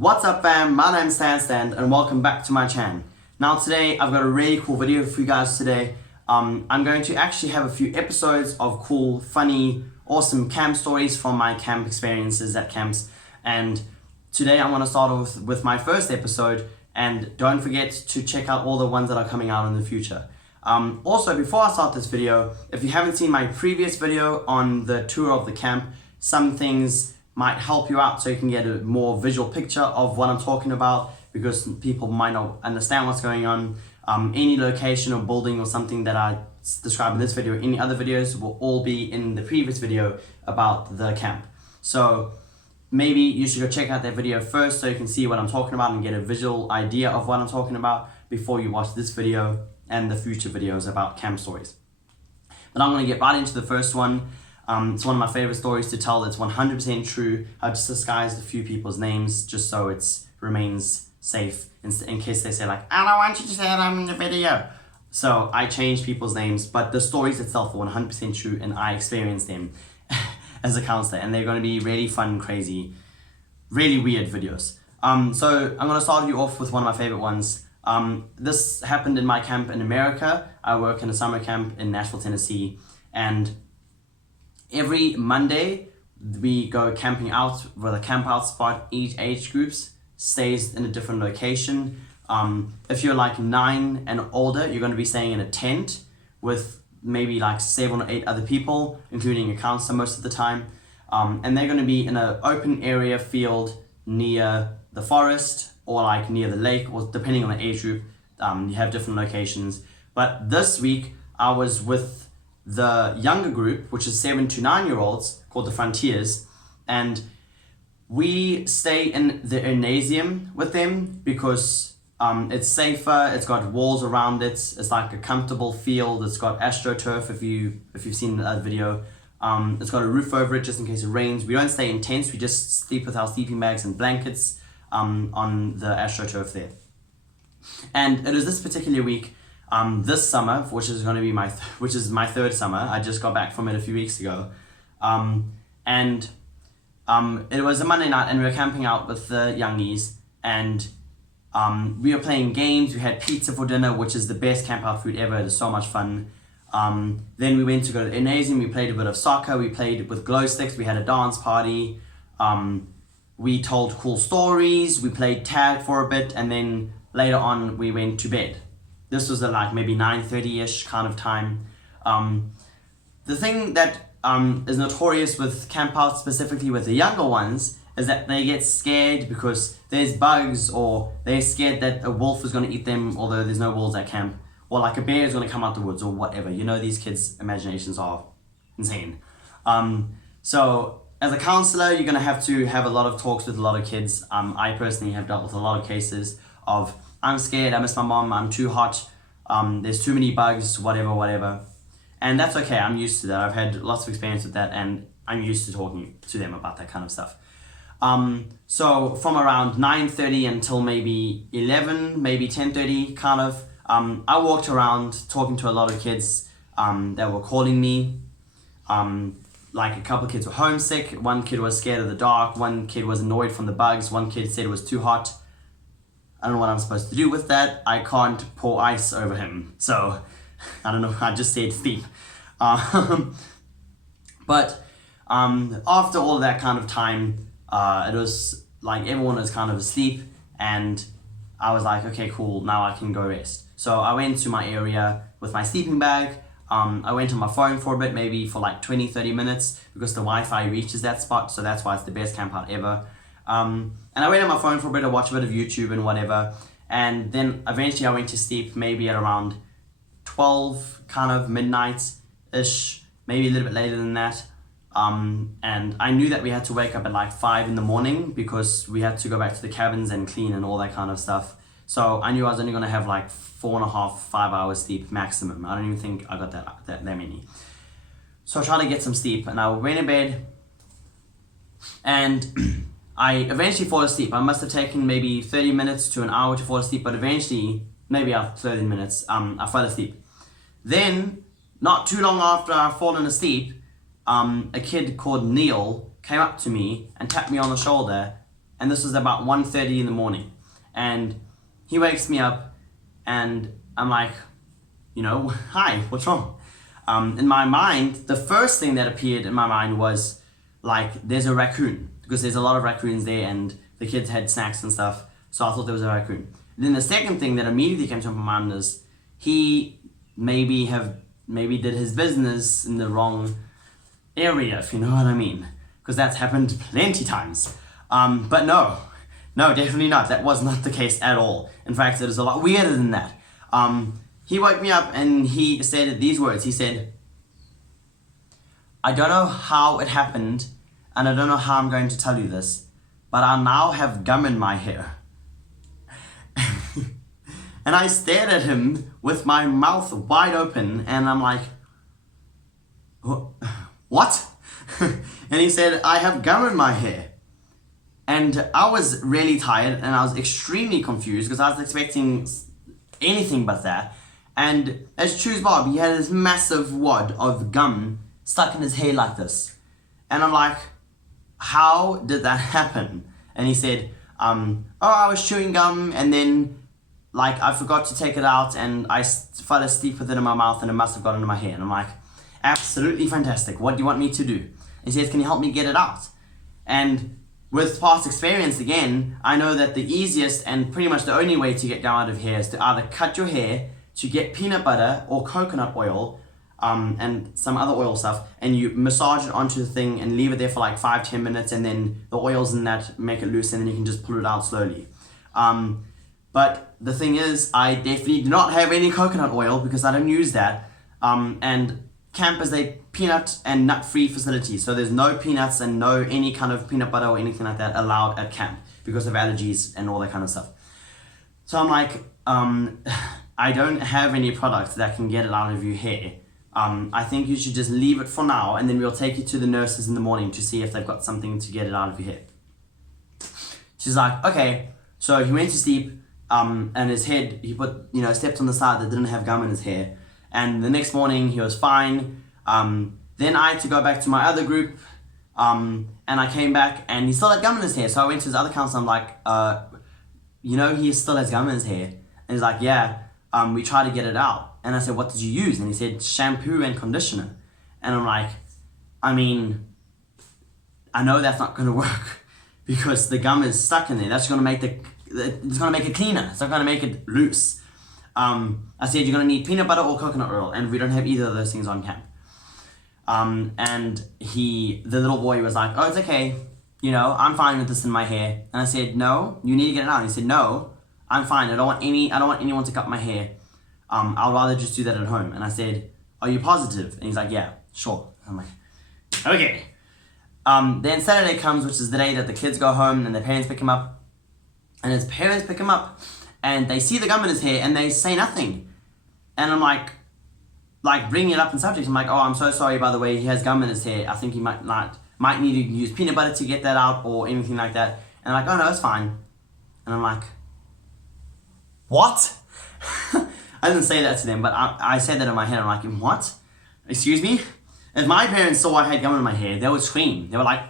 What's up fam, my name's Stand and welcome back to my channel. Now today I've got a really cool video for you guys today. I'm going to actually have a few episodes of cool, funny, awesome camp stories from my camp experiences at camps. And today I'm going to start off with my first episode, and don't forget to check out all the ones that are coming out in the future. Also, before I start this video, if you haven't seen my previous video on the tour of the camp, some things might help you out so you can get a more visual picture of what I'm talking about, because people might not understand what's going on. Any location or building or something that I describe in this video, any other videos will all be in the previous video about the camp. So maybe you should go check out that video first so you can see what I'm talking about and get a visual idea of what I'm talking about before you watch this video and the future videos about camp stories. But I'm going to get right into the first one. It's one of my favorite stories to tell. It's 100% true. I just disguised a few people's names just so it remains safe in case they say like, I don't want you to say that I'm in the video. So I changed people's names, but the stories itself are 100% true and I experienced them as a counselor, and they're going to be really fun, crazy, really weird videos. So I'm going to start you off with one of my favorite ones. This happened in my camp in America. I work in a summer camp in Nashville, Tennessee, and every Monday we go camping out with a camp out spot. Each age groups stays in a different location. If you're like 9 and older, you're going to be staying in a tent with maybe like 7 or 8 other people, including a counselor most of the time. And they're going to be in an open area field near the forest or like near the lake, or depending on the age group, you have different locations. But this week I was with the younger group, which is 7 to 9 year olds, called the Frontiers, and we stay in the gymnasium with them because it's safer. It's got walls around it. It's like a comfortable field. It's got AstroTurf if you've seen that video. It's got a roof over it just in case it rains. We don't stay in tents. We just sleep with our sleeping bags and blankets on the AstroTurf there. And it was this particular week, this summer, which is going to be my third summer. I just got back from it a few weeks ago, and it was a Monday night, and we were camping out with the youngies, and we were playing games. We had pizza for dinner, which is the best camp out food ever. It was so much fun. Then we went to go to the gymnasium. We played a bit of soccer. We played with glow sticks. We had a dance party. We told cool stories. We played tag for a bit, and then later on we went to bed. This was at like maybe 9:30ish kind of time. The thing that is notorious with camp outs, specifically with the younger ones, is that they get scared because there's bugs, or they're scared that a wolf is going to eat them, although there's no wolves at camp, or like a bear is going to come out the woods or whatever. You know, these kids' imaginations are insane. So as a counselor, you're going to have a lot of talks with a lot of kids. I personally have dealt with a lot of cases of, I'm scared, I miss my mom, I'm too hot, there's too many bugs, whatever. And that's okay, I'm used to that. I've had lots of experience with that, and I'm used to talking to them about that kind of stuff. So from around 9:30 until maybe 11, maybe 10:30 kind of, I walked around talking to a lot of kids that were calling me. Like a couple of kids were homesick, one kid was scared of the dark, one kid was annoyed from the bugs, one kid said it was too hot. I don't know what I'm supposed to do with that. I can't pour ice over him. So, I don't know, I just said sleep. But after all that kind of time, it was like everyone was kind of asleep, and I was like, okay, cool, now I can go rest. So I went to my area with my sleeping bag. I went on my phone for a bit, maybe for like 20-30 minutes, because the Wi-Fi reaches that spot, so that's why it's the best camp out ever. And I went on my phone for a bit to watch a bit of YouTube and whatever, and then eventually I went to sleep maybe at around 12, kind of midnight-ish, maybe a little bit later than that. And I knew that we had to wake up at like 5 in the morning because we had to go back to the cabins and clean and all that kind of stuff. So I knew I was only going to have like 4.5, 5 hours sleep maximum. I don't even think I got that many. So I tried to get some sleep, and I went in bed, and I eventually fall asleep. I must have taken maybe 30 minutes to an hour to fall asleep, but eventually, maybe after 30 minutes, I fell asleep. Then, not too long after I've fallen asleep, a kid called Neil came up to me and tapped me on the shoulder and this was about 1:30 in the morning. And he wakes me up, and I'm like, hi, what's wrong? In my mind, the first thing that appeared in my mind was like, there's a raccoon, because there's a lot of raccoons there, and the kids had snacks and stuff, so I thought there was a raccoon. And then the second thing that immediately came to my mind is he maybe did his business in the wrong area, if you know what I mean, because that's happened plenty times. But no, definitely not. That was not the case at all. In fact, it was a lot weirder than that. He woke me up and he said these words. He said, I don't know how it happened, and I don't know how I'm going to tell you this, but I now have gum in my hair. And I stared at him with my mouth wide open, and I'm like, what? And he said, I have gum in my hair. And I was really tired, and I was extremely confused because I was expecting anything but that. And as Choose Bob, he had this massive wad of gum stuck in his hair like this. And I'm like, how did that happen? And he said, I was chewing gum, and then I forgot to take it out, and I fell asleep with it in my mouth, and it must have got into my hair. And I'm like, absolutely fantastic. What do you want me to do? He says, can you help me get it out? And with past experience, again, I know that the easiest and pretty much the only way to get gum out of hair is to either cut your hair, to get peanut butter or coconut oil, and some other oil stuff, and you massage it onto the thing and leave it there for 5-10 minutes, and then the oils in that make it loose, and then you can just pull it out slowly. But the thing is, I definitely do not have any coconut oil because I don't use that. And camp is a peanut and nut-free facility, so there's no peanuts and no any kind of peanut butter or anything like that allowed at camp because of allergies and all that kind of stuff. So I'm like, I don't have any products that can get it out of your hair. I think you should just leave it for now, and then we'll take you to the nurses in the morning to see if they've got something to get it out of your hair. She's like, okay. So he went to sleep, and his head, he put, stepped on the side that didn't have gum in his hair. And the next morning he was fine. Then I had to go back to my other group, and I came back and he still had gum in his hair. So I went to his other counselor. I'm like, he still has gum in his hair. And he's like, yeah, we tried to get it out. And I said, what did you use? And he said, shampoo and conditioner. And I'm like, I know that's not going to work because the gum is stuck in there. That's going to make it's going to make it cleaner. It's not going to make it loose. I said, you're going to need peanut butter or coconut oil, and we don't have either of those things on camp. And the little boy was like, oh, it's okay. I'm fine with this in my hair. And I said, no, you need to get it out. And he said, no, I'm fine. I don't want anyone to cut my hair. I'll rather just do that at home. And I said, are you positive? And he's like, yeah, sure. I'm like, okay. Then Saturday comes, which is the day that the kids go home and their parents pick him up. And his parents pick him up and they see the gum in his hair and they say nothing. And I'm like bringing it up in subject. I'm like, oh, I'm so sorry, by the way, he has gum in his hair. I think he might need to use peanut butter to get that out or anything like that. And I'm like, oh no, it's fine. And I'm like, what? I didn't say that to them, but I said that in my head. I'm like, what? Excuse me? If my parents saw I had gum in my hair, they would scream. They were like,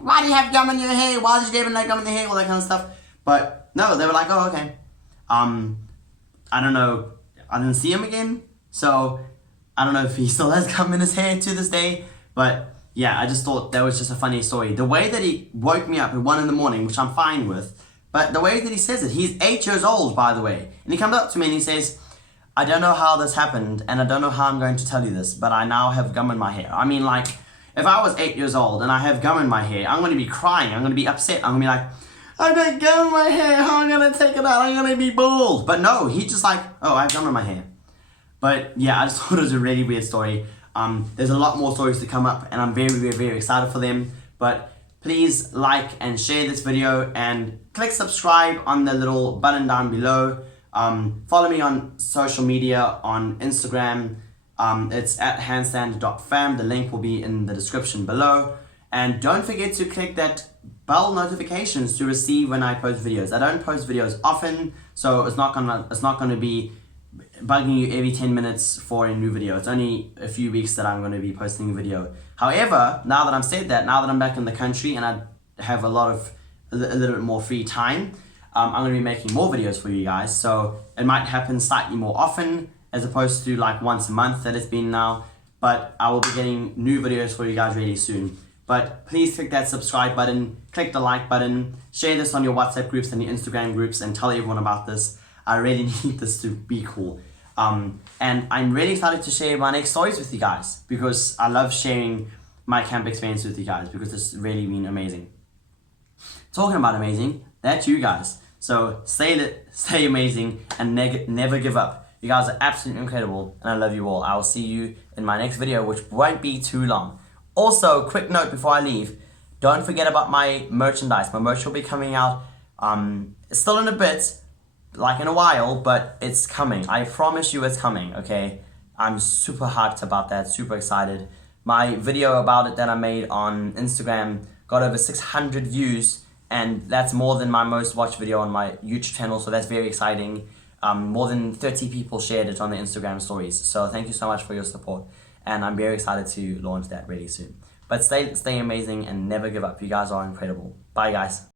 why do you have gum in your hair? Why did you have no gum in the hair? All that kind of stuff. But no, they were like, oh, okay. I don't know. I didn't see him again. So I don't know if he still has gum in his hair to this day. But yeah, I just thought that was just a funny story. The way that he woke me up at 1 a.m, which I'm fine with, but the way that he says it, he's 8 years old, by the way. And he comes up to me and he says, I don't know how this happened, and I don't know how I'm going to tell you this, but I now have gum in my hair. I mean, if I was 8 years old and I have gum in my hair, I'm going to be crying. I'm going to be upset. I'm going to be like, I've got gum in my hair. How am I going to take it out? I'm going to be bald. But no, he's just like, oh, I have gum in my hair. But yeah, I just thought it was a really weird story. There's a lot more stories to come up, and I'm very, very, very excited for them. But please like and share this video and click subscribe on the little button down below. Follow me on social media on Instagram. It's at handstand.fam. The link will be in the description below. And don't forget to click that bell notifications to receive when I post videos. I don't post videos often, so it's not gonna be bugging you every 10 minutes for a new video. It's only a few weeks that I'm going to be posting a video. However, now that I'm back in the country and I have a little bit more free time, I'm going to be making more videos for you guys. So it might happen slightly more often as opposed to like once a month that it's been now. But I will be getting new videos for you guys really soon. But please click that subscribe button, click the like button, share this on your WhatsApp groups and your Instagram groups, and tell everyone about this. I really need this to be cool. And I'm really excited to share my next stories with you guys, because I love sharing my camp experience with you guys, because it's really been amazing. Talking about amazing, that's you guys. So stay amazing and never give up. You guys are absolutely incredible, and I love you all. I will see you in my next video, which won't be too long. Also, quick note before I leave, don't forget about my merchandise. My merch will be coming out, it's still in a bit, like in a while, but it's coming. I promise you it's coming, okay? I'm super hyped about that, super excited. My video about it that I made on Instagram got over 600 views, and that's more than my most watched video on my YouTube channel, so that's very exciting. More than 30 people shared it on the Instagram stories, so thank you so much for your support, and I'm very excited to launch that really soon. But stay amazing and never give up. You guys are incredible. Bye, guys.